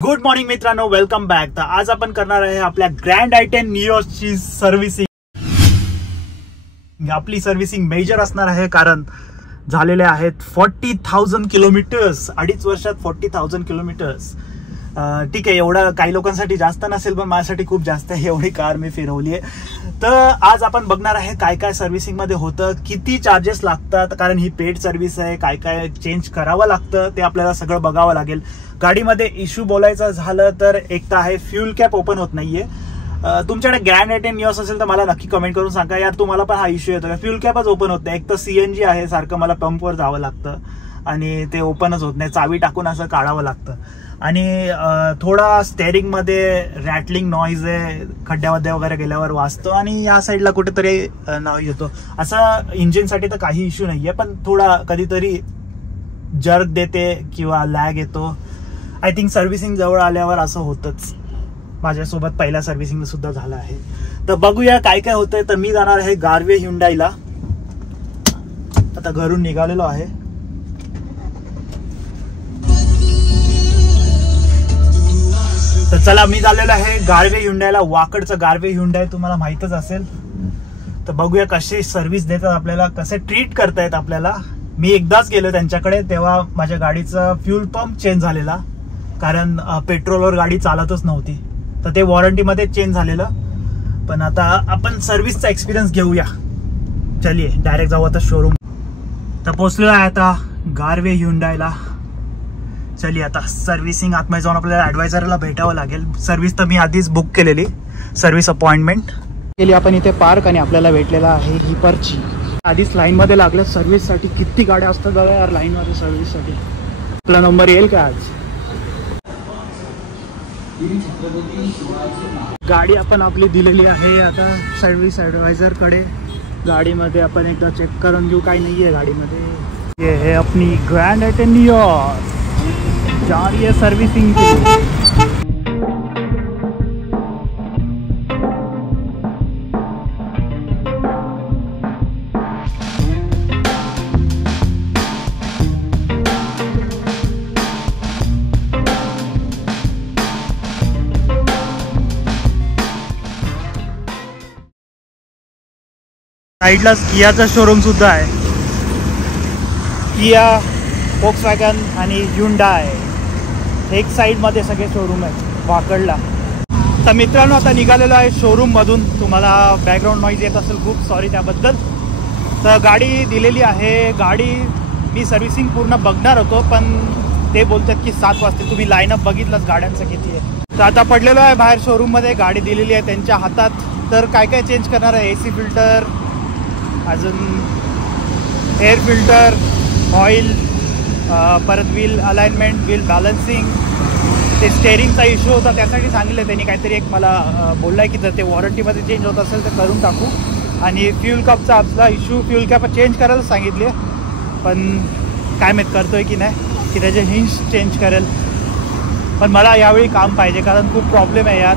Good morning मित्रांनो, welcome back. तर आज आपण करणार आहे आपल्या ग्रँड आय10 निओची सर्व्हिसिंग। आपली सर्व्हिसिंग मेजर असणार आहे कारण झालेले आहेत 40,000 किलोमीटर्स। 2.5 वर्षात 40,000 किलोमीटर्स। ठीक आहे, एवढं काही लोकांसाठी जास्त नसेल पण माझ्यासाठी खूप जास्त आहे। एवढी कार मी फिरवली आहे। तर आज आपण बघणार आहे काय काय सर्व्हिसिंग मध्ये होतं, किती चार्जेस लागतात, कारण ही पेड सर्व्हिस आहे, काय काय चेंज करावं लागतं ते आपल्याला सगळं बघावं लागेल। गाडीमध्ये इश्यू बोलायचं झालं तर एक तर आहे फ्यूल कॅप ओपन होत नाहीये। तुमच्याकडे ग्रँड आय10 निओस असेल तर मला नक्की कमेंट करून सांगा यार, तुम्हाला पण हा इश्यू येतो का? फ्यूल कॅपच ओपन होत नाही। एक तर सीएनजी आहे, सारखं मला पंपवर जावं लागतं आणि ते ओपनच होत नाही, चावी टाकून असं काढावं लागतं। आणि थोडा स्टेअरिंग मध्ये रॅटलिंग नॉइज आहे, खड्ड्यामध्ये वगैरे गेल्यावर वाजतो आणि या साईडला कुठेतरी नॉइज येतो। असं इंजिनसाठी तर काही इश्यू नाहीये, पण थोडा कधीतरी जर्क देते किंवा लॅग येतो। आय थिंक सर्व्हिसिंग जवळ आल्यावर असं होतच। माझ्यासोबत पहिल्या सर्व्हिसिंग सुद्धा झालं आहे। तर बघूया काय काय होतंय। तर मी जाणार आहे गारवे ह्युंडाईला, आता घरून निघालेलो आहे। तर चला, मी झालेलो आहे गारवे ह्युंडाईला। वाकडचं गारवे ह्युंडाई तुम्हाला माहितच असेल। तर बघूया कसे सर्व्हिस देतात आपल्याला, कसे ट्रीट करतायत आपल्याला। मी एकदाच गेलो त्यांच्याकडे, तेव्हा माझ्या गाडीचा फ्यूल पंप चेंज झालेला, कारण पेट्रोलवर गाडी चालतच नव्हती। तर ते वॉरंटीमध्ये चेंज झालेलं। पण आता आपण सर्व्हिसचा एक्सपिरियन्स घेऊया। चलिए डायरेक्ट जाऊ आता शोरूम। तर पोहोचलेलो आहे आता गारवे ह्युंडाईला। चलिए आता सर्व्हिसिंग आतमध्ये जाऊन आपल्याला ॲडवायझरला भेटावं लागेल। सर्व्हिस तर मी आधीच बुक केलेली, सर्व्हिस अपॉइंटमेंट केली आपण इथे पार्क, आणि आपल्याला भेटलेला आहे ही पर्ची। आधीच लाईनमध्ये लागलं सर्व्हिससाठी। किती गाड्या असतात बघा यार लाईनमध्ये सर्व्हिससाठी। आपला नंबर येईल का आज? गाडी आपण आपली दिलेली आहे आता सर्व्हिस ॲडवायझर कडे। गाडीमध्ये आपण एकदा चेक करून घेऊ काय नाही आहे गाडीमध्ये। ये है अपनी ग्रँड आय10 निओस, जा रही है सर्विसिंग के लिए। साइडला कियाचा शोरूम सुद्धा आहे। किया, फोक्सवॅगन आणि ह्युंडाई एक साइड मध्ये सगळे शोरूम आहेत वाकडला। तर मित्रांनो आता निघालेलो आहे शोरूम मधून। तुम्हाला बॅकग्राऊंड नॉईज येत असेल, खूप सॉरी त्याबद्दल। तर गाडी दिलेली आहे। गाडी मी सर्व्हिसिंग पूर्ण बघणार होतो, पण ते बोलतात की 7 वाजता। तुम्ही लाईनअप बघितलंच गाड्यांचं किती आहे। तर आता पडलेलो आहे बाहेर शोरूम मध्ये, गाडी दिलेली आहे त्यांच्या हातात। तर काय काय चेंज करणार आहे, AC फिल्टर, अजून एअर फिल्टर, ऑइल, परत व्हील अलाइनमेंट, व्हील बॅलन्सिंग। ते स्टेअरिंगचा इश्यू होता त्यासाठी सांगितलं त्यांनी काहीतरी, एक मला बोलला आहे की जर ते वॉरंटीमध्ये चेंज होत असेल तर करून टाकू। आणि फ्यूल कपचा आपला इश्यू, फ्यूल कॅप चेंज करायला सांगितले, पण काय माहीत करतोय की नाही, की त्याचे हिंज चेंज करेल। पण मला यावेळी काम पाहिजे कारण खूप प्रॉब्लेम आहे यार,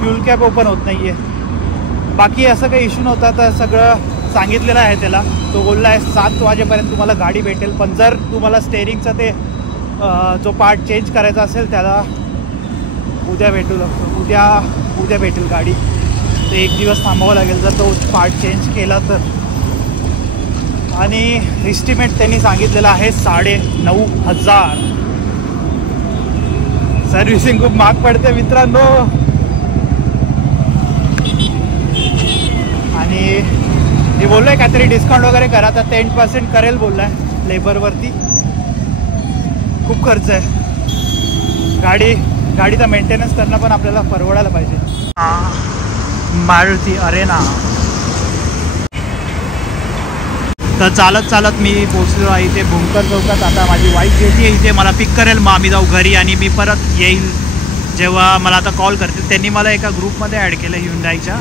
फ्यूल कॅप ओपन होत नाही आहे। बाकी असं काही इश्यू नव्हता, तर सगळं सांगितलेलं आहे त्याला। तो बोलला आहे 7 वाजेपर्यंत तुम्हाला गाडी भेटेल, पण जर तुम्हाला स्टेअरिंगचं ते जो पार्ट चेंज करायचा असेल त्याला उद्या भेटू लागतो, उद्या भेटेल गाडी। ते 1 दिवस थांबावं लागेल जर तो पार्ट चेंज केला तर। आणि एस्टिमेट त्यांनी सांगितलेलं आहे 9,500। सर्व्हिसिंग खूप महाग पडते मित्रांनो। आणि मी बोललोय काहीतरी डिस्काउंट वगैरे करा, तर 10% करेल बोललाय लेबरवरती। खूप खर्च आहे। गाडीचा मेंटेनन्स करणं पण आपल्याला परवडायला पाहिजे। मारुती अरेना। तर चालत चालत मी पोहोचलो आहे इथे भूमकर चौकात। आता माझी वाईफ गेली आहे इथे, मला पिक करेल, मग आम्ही जाऊ घरी आणि मी परत येईल जेव्हा मला आता कॉल करतील। त्यांनी मला एका ग्रुपमध्ये ॲड केलं ह्युंडाईच्या।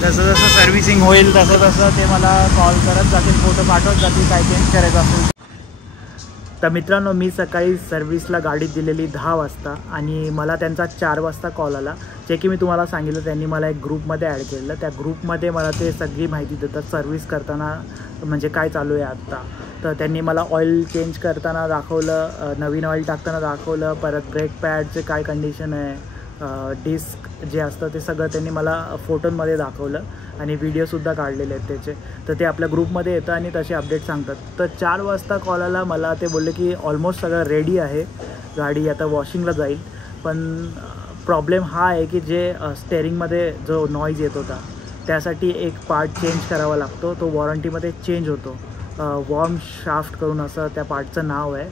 जसं जसं सर्व्हिसिंग होईल तसं तसं ते मला कॉल करत जातील, फोटो पाठवत जातील काय चेंज करायचं असेल। तर मित्रांनो, मी सकाळी सर्व्हिसला गाडी दिलेली 10 वाजता आणि मला त्यांचा 4 वाजता कॉल आला, जे की मी तुम्हाला सांगितलं. त्यांनी मला एक ग्रुपमध्ये ॲड केलेलं. त्या ग्रुपमध्ये मला ते सगळी माहिती देतात सर्व्हिस करताना, म्हणजे काय चालू आहे आत्ता. तर त्यांनी मला ऑइल चेंज करताना दाखवलं, नवीन ऑइल टाकताना दाखवलं, परत ब्रेक पॅडचे काय कंडिशन आहे, डिस्क जे असतं ते सगळं त्यांनी मला फोटोमध्ये दाखवलं आणि व्हिडिओसुद्धा काढलेले आहेत त्याचे. तर ते आपल्या ग्रुपमध्ये येतं आणि तसे अपडेट सांगतात. तर 4 वाजता कॉल आला मला. ते बोलले की ऑलमोस्ट सगळं रेडी आहे, गाडी आता वॉशिंगला जाईल. पण प्रॉब्लेम हा आहे की जे स्टेअरिंगमध्ये जो नॉईज येत होता त्यासाठी एक पार्ट चेंज करावा लागतो. तो वॉरंटीमध्ये चेंज होतो. वॉर्म शाफ्ट करून असं त्या पार्टचं नाव आहे.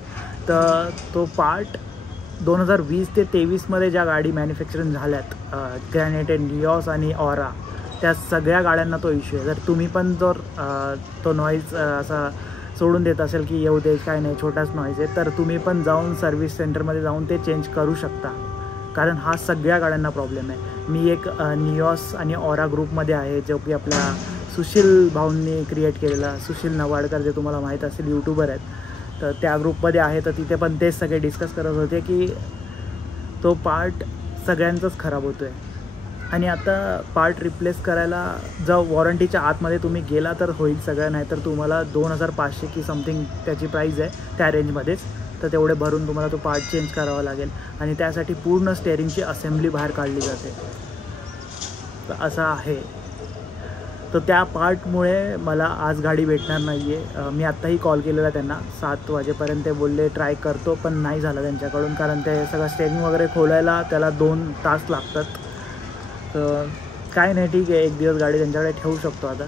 तर तो पार्ट 2020 ते 23मध्ये ज्या गाडी मॅन्युफॅक्चरिंग झाल्यात, ग्रॅनेटेड, निऑस आणि ऑरा, त्या सगळ्या गाड्यांना तो इश्यू आहे. जर तुम्ही पण जर तो नॉईज असा सोडून देत असेल की येऊ दे, काय नाही, छोटाच नॉईज आहे, तर तुम्ही पण जाऊन सर्व्हिस सेंटरमध्ये जाऊन ते चेंज करू शकता. कारण हा सगळ्या गाड्यांना प्रॉब्लेम आहे. मी एक निऑस आणि ऑरा ग्रुपमध्ये आहे, जो की आपल्या सुशील भाऊंनी क्रिएट केलेला. सुशील नवाडकर, जे तुम्हाला माहीत असेल, यूट्यूबर आहेत. तर त्या ग्रुपमध्ये आहे. तर तिथे पण तेच सगळे डिस्कस करत होते की तो पार्ट सगळ्यांचाच खराब होतो आहे. आणि आता पार्ट रिप्लेस करायला जर वॉरंटीच्या आतमध्ये तुम्ही गेला तर होईल सगळं, नाही तर तुम्हाला 2500 की समथिंग त्याची प्राईज आहे, त्या रेंजमध्येच. तर तेवढे भरून तुम्हाला तो पार्ट चेंज करावा लागेल आणि त्यासाठी पूर्ण स्टेअरिंगची असेंब्ली बाहेर काढली जाते. तर असं आहे. तर त्या पार्टमुळे मला आज गाडी भेटणार नाही आहे. मी आत्ताही कॉल केलेला त्यांना 7 वाजेपर्यंत. ते बोलले ट्राय करतो, पण नाही झालं त्यांच्याकडून, कारण ते सगळं स्टेअरिंग वगैरे खोलायला त्याला 2 तास लागतात. तर काय नाही, ठीक आहे, एक दिवस गाडी त्यांच्याकडे ठेवू शकतो आता.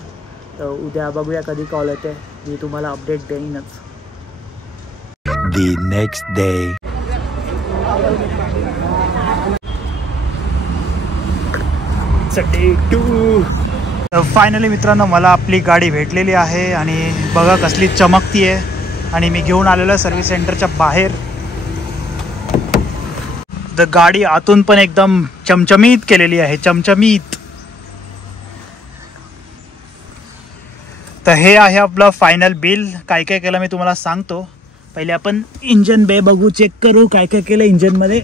तर उद्या बघूया कधी कॉल येते, मी तुम्हाला अपडेट देईनच. The next day. Day 2. Finally मित्रांनो, मला आपली गाडी भेटलेली आहे आणि बघा कसली चमकती आहे. आणि मी घेऊन आलेलो आहे सर्व्हिस सेंटरच्या बाहेर. तर गाडी आतून पण एकदम चमचमीत केलेली आहे, चमचमीत. तर हे आहे आपलं फायनल बिल. काय काय केलं मी तुम्हाला सांगतो. पहिले आपण इंजन बे बघू, चेक करू काय काय केलं इंजनमध्ये.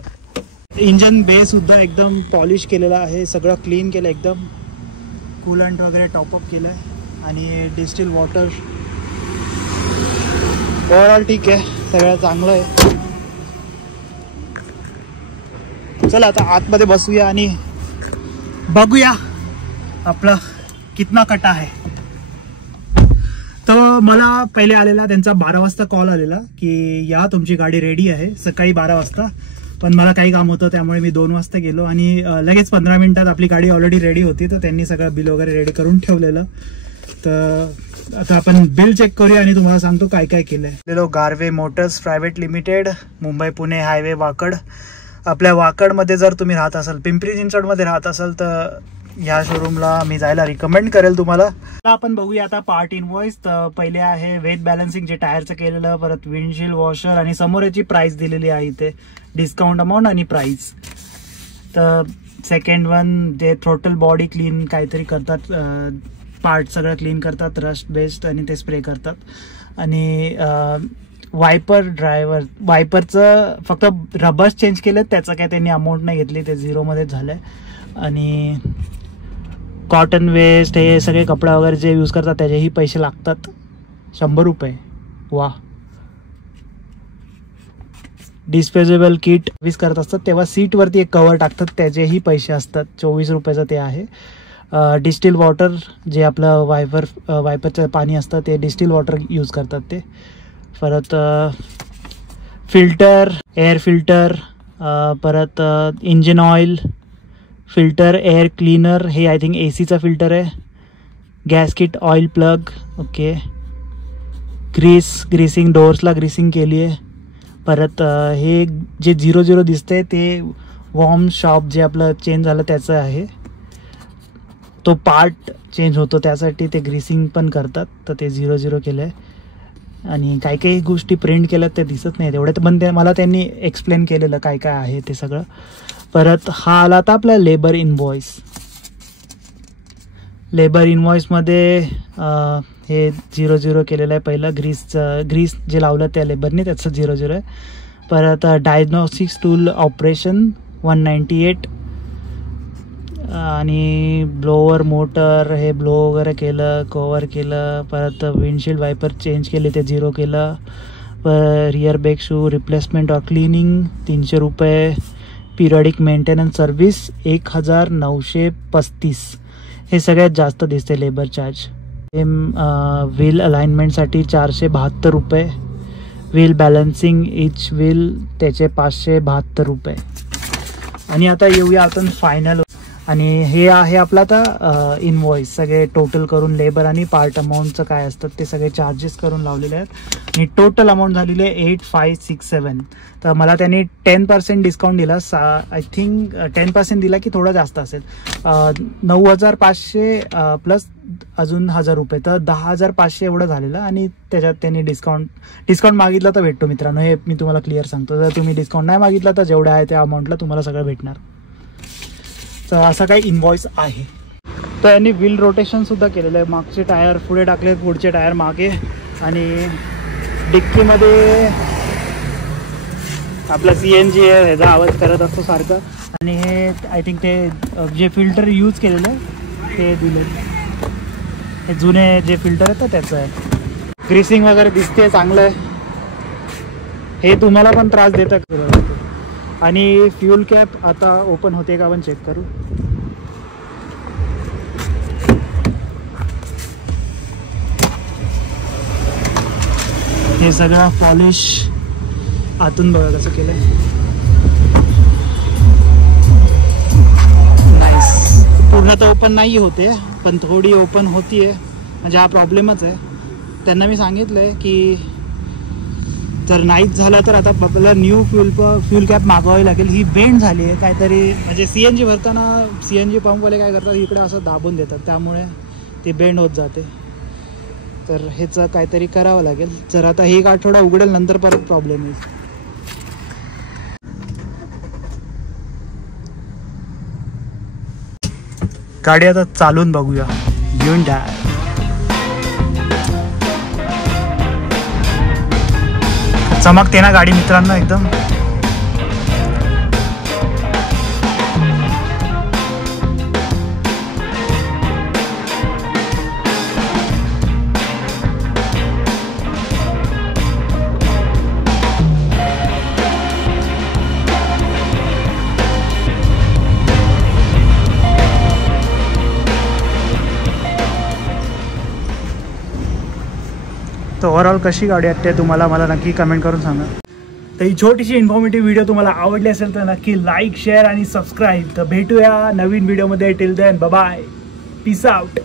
इंजन बे सुद्धा एकदम पॉलिश केलेला आहे, सगळं क्लीन केलं, एकदम कूलंट वगैरे टॉपअप केलं आहे. आणि डिस्टिल वॉटर ओव्हरऑल ठीक आहे, सगळं चांगलं आहे. चला आता आतमध्ये बसूया आणि बघूया आपला कितना कटा आहे. तर मला पहिले आलेला त्यांचा 12 वाजता कॉल आलेला की या तुमची गाडी रेडी आहे, सकाळी 12 वाजता. पण मला काही काम होतं त्यामुळे मी 2 वाजता गेलो आणि लगेच 15 मिनिटात आपली गाडी ऑलरेडी रेडी होती. तर त्यांनी सगळं बिल वगैरे रेडी करून ठेवलेलं. तर आता आपण बिल चेक करूया आणि तुम्हाला सांगतो काय काय केलंय. Garve motors private limited, Mumbai Pune highway, Wakad. आपल्या वाकडमध्ये जर तुम्ही राहत असाल, पिंपरी चिंचवडमध्ये राहत असाल, तर ह्या शोरूमला मी जायला रिकमेंड करेल तुम्हाला. आपण बघूया आता पार्ट इनवॉइस. तर पहिले आहे वेट बॅलन्सिंग, जे टायरचं केलेलं, परत विंडशील्ड वॉशर आणि समोर याची प्राइस दिलेली आहे इथे, डिस्काउंट अमाऊंट आणि प्राइस. तर सेकंड वन जे थ्रोटल बॉडी क्लीन काहीतरी करतात, पार्ट सगळं क्लीन करतात, रस्ट बेस्ड, आणि ते स्प्रे करतात. आणि वायपर ड्रायव्हर, वायपरचं फक्त रबर्स चेंज केले, त्याचं काय त्यांनी अमाऊंट नाही घेतली, ते 0मध्येच झालं आहे. आणि कॉटन वेस्ट, हे सगळे कपडा वगैरे जे यूज करतात त्याचेही पैसे लागतात, 100 रुपये. वा. डिस्पोजेबल किट यूज करत असतात तेव्हा सीटवरती एक कवर टाकतात, त्याचेही पैसे असतात, 24 रुपयाचं ते आहे. डिस्टिल वॉटर, जे आपलं वायपरचं पाणी असतं ते डिस्टिल वॉटर यूज करतात ते. परत फिल्टर, एअर फिल्टर, परत engine oil filter, air cleaner, हे आय थिंक एसीचा फिल्टर आहे. Gas kit, oil plug, okay. Greasing, डोर्सला ग्रीसिंग केली आहे. परत हे जे 00 दिसतंय ते वॉर्म शॉप, जे आपलं चेंज झालं त्याचं आहे. तो पार्ट चेंज होतो त्यासाठी ते ग्रीसिंग पण करतात, तर ते 00 केलं आहे. आणि काही काही गोष्टी प्रिंट केल्यात ते दिसत नाही तेवढ्यात, पण ते मला त्यांनी एक्सप्लेन केलेलं काय काय आहे ते सगळं. परत हा आला आता आपला लेबर इनवॉइस. लेबर इनवॉइसमध्ये हे 0-0 केलेलं आहे. पहिलं ग्रीस जे लावलं त्या लेबरने त्याचं 0-0 आहे. परत डायग्नोस्टिक्स टूल ऑपरेशन 198 आणि ब्लोअर मोटर हे ब्लो वगैरे केलं, कवर केलं. परत विंडशील्ड वायपर चेंज केले ते 0 केलं. रिअर ब्रेक शू रिप्लेसमेंट और क्लिनिंग 300 रुपये. Periodic maintenance service 1935. हे सगळ्यात जास्त दिसते लेबर चार्ज. व्हील अलाइनमेंटसाठी 472 रुपये. व्हील बॅलन्सिंग इच व्हील त्याचे 572 रुपये. आणि आता येऊया आपण फायनल. आणि हे आहे आपला आता इनवॉइस सगळे टोटल करून लेबर आणि पार्ट अमाऊंटचं काय असतं ते सगळे चार्जेस करून लावलेले आहेत. आणि टोटल अमाऊंट झालेली आहे 8567. तर मला त्यांनी 10% डिस्काउंट दिला. आय थिंक 10% दिला की थोडं जास्त असेल. 9500 प्लस अजून 1000 रुपये तर 10500 एवढं झालेलं. आणि त्याच्यात त्यांनी डिस्काउंट मागितलं तर भेटतो मित्रांनो. हे मी तुम्हाला क्लिअर सांगतो. जर तुम्ही डिस्काउंट नाही मागितलं तर जेवढं आहे त्या अमाऊंटला तुम्हाला सगळं भेटणार. तर असं काही इनवॉइस आहे. तर यांनी व्हील रोटेशनसुद्धा केलेलं आहे. मागचे टायर पुढे टाकले, पुढचे टायर मागे. आणि डिक्कीमध्ये आपला CNG आहे ह्याचा आवाज करत असतो सारखं. आणि हे आय थिंक ते जे फिल्टर यूज केलेलं आहे ते दिले, हे जुने जे फिल्टर आहेत त्याचं आहे. ग्रीसिंग वगैरे दिसते चांगलं आहे. हे तुम्हाला पण त्रास देतं. आणि फ्यूल कॅप आता ओपन होते का आपण चेक करू. हे सगळं पॉलिश आतून बघा कसं केलंय. नाईस. पूर्ण तर ओपन नाही होते पण थोडी ओपन होतीये. म्हणजे हा प्रॉब्लेमच आहे. त्यांना मी सांगितलंय की जर नाहीच झालं तर आता आपल्याला न्यू फ्यूल कॅप मागवावी लागेल. ही बेंड झाली आहे काहीतरी. म्हणजे CNG भरताना CNG पंपवाले काय करतात इकडे असं दाबून देतात त्यामुळे ती बेंड होत जाते. तर ह्याचं काहीतरी करावं लागेल. जर आता एक आठवडा उघडेल नंतर परत प्रॉब्लेम येईल. गाडी आता चालून बघूया. Hyundai चमकते ना गाडी मित्रांनो एकदम. तर ओव्हरऑल कशी गाडी वाटते तुम्हाला मला नक्की कमेंट करून सांगा. तर ही छोटीशी इन्फॉर्मेटिव्ह व्हिडिओ तुम्हाला आवडली असेल तर नक्की लाईक शेअर आणि सबस्क्राईब. तर भेटूया नवीन व्हिडिओमध्ये. Till then bye bye. Peace out.